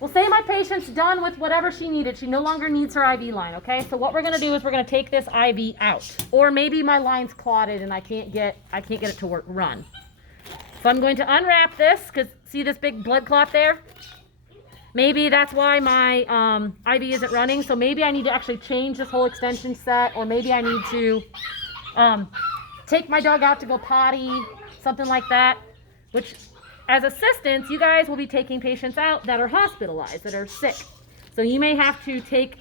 Well, say my patient's done with whatever she needed. She no longer needs her IV line, okay? So what we're gonna do is we're gonna take this IV out. Or maybe my line's clotted and I can't get it to work, run. So I'm going to unwrap this, because see this big blood clot there? Maybe that's why my IV isn't running. So maybe I need to actually change this whole extension set, or maybe I need to take my dog out to go potty, something like that. Which, as assistants, you guys will be taking patients out that are hospitalized, that are sick. So you may have to take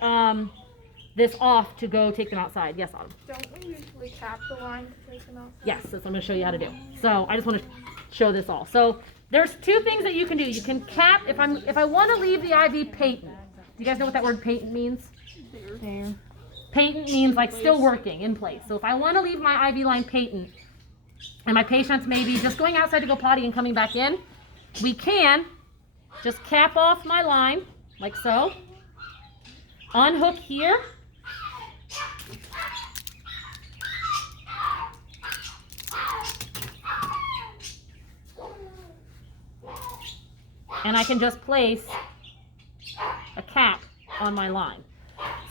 this off to go take them outside. Yes, Autumn? Don't we usually cap the line to take them outside? Yes, that's what I'm going to show you how to do. So I just want to show this all. So there's two things that you can do. You can cap, if I want to leave the IV patent. Do you guys know what that word patent means? There. Patent means like still working, in place. So if I want to leave my IV line patent, and my patient's maybe just going outside to go potty and coming back in, we can just cap off my line, like so. Unhook here. And I can just place a cap on my line.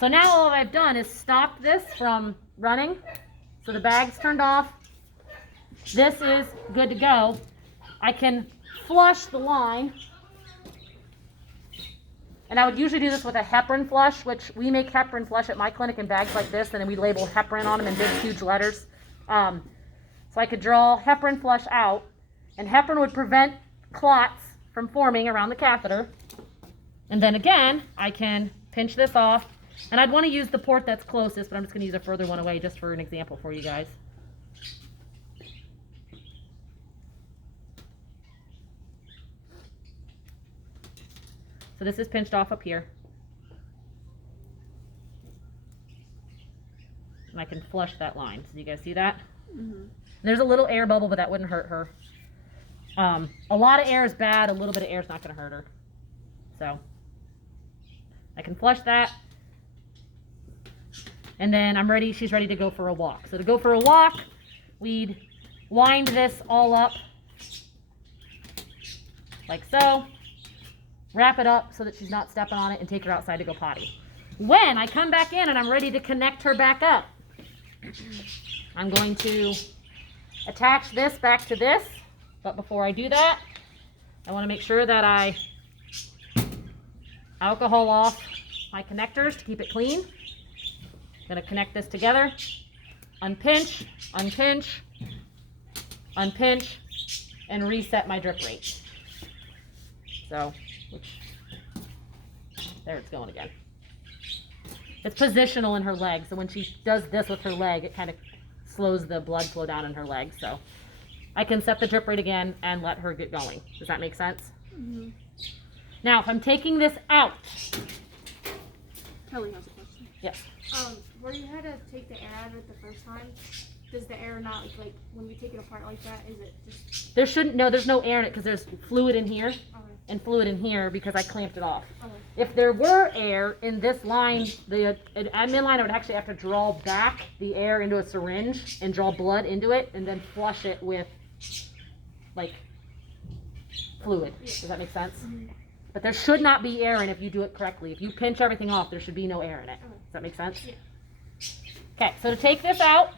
So now all I've done is stop this from running. So the bag's turned off. This is good to go. I can flush the line. And I would usually do this with a heparin flush, which we make heparin flush at my clinic in bags like this, and then we label heparin on them in big, huge letters. So I could draw heparin flush out, and heparin would prevent clots from forming around the catheter. And then again, I can pinch this off, and I'd want to use the port that's closest, but I'm just going to use a further one away just for an example for you guys. So this is pinched off up here. And I can flush that line. So you guys see that? Mm-hmm. There's a little air bubble, but that wouldn't hurt her. A lot of air is bad. A little bit of air is not going to hurt her. So I can flush that. And then I'm ready. She's ready to go for a walk. So to go for a walk, we'd wind this all up like so. Wrap it up so that she's not stepping on it, and take her outside to go potty. When I come back in and I'm ready to connect her back up, I'm going to attach this back to this. But before I do that, I want to make sure that I alcohol off my connectors to keep it clean. I'm going to connect this together, unpinch, unpinch, unpinch, and reset my drip rate. So, there it's going again. It's positional in her leg, so when she does this with her leg, it kind of slows the blood flow down in her leg. So I can set the drip rate again and let her get going. Does that make sense? Mm-hmm. Now, if I'm taking this out. Kelly has a question. Yes. Where you had to take the air out of it the first time, does the air not, like when you take it apart like that, is it just? There's no air in it because there's fluid in here. Okay. And fluid in here because I clamped it off. Okay. If there were air in this line, the admin line, I would actually have to draw back the air into a syringe and draw blood into it and then flush it with like fluid. Yeah. Does that make sense? Mm-hmm. But there should not be air in if you do it correctly. If you pinch everything off, there should be no air in it. Okay. Does that make sense? Yeah. Okay, so to take this out,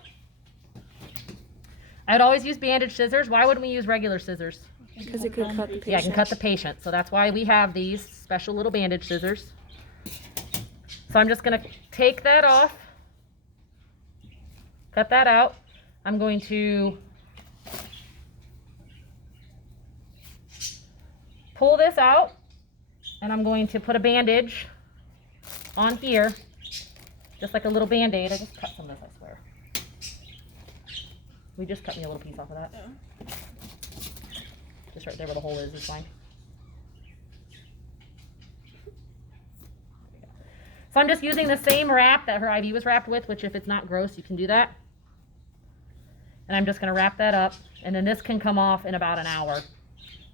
I would always use bandage scissors. Why wouldn't we use regular scissors? Because it could cut the patient. Yeah, I can cut the patient. So that's why we have these special little bandage scissors. So I'm just going to take that off, cut that out. I'm going to pull this out, and I'm going to put a bandage on here, just like a little Band-Aid. I just cut some of this, I swear. We just cut me a little piece off of that. Yeah. Just right there where the hole is fine. So I'm just using the same wrap that her IV was wrapped with, which if it's not gross, you can do that. And I'm just going to wrap that up, and then this can come off in about an hour.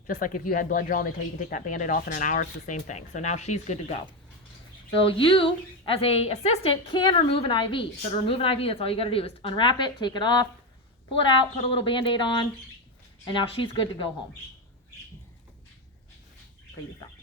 Just like if you had blood drawn, they tell you can take that Band-Aid off in an hour. It's the same thing. So now she's good to go. So you, as a assistant, can remove an IV. So to remove an IV, that's all you got to do is unwrap it, take it off, pull it out, put a little Band-Aid on, and now she's good to go home. Pretty stuff.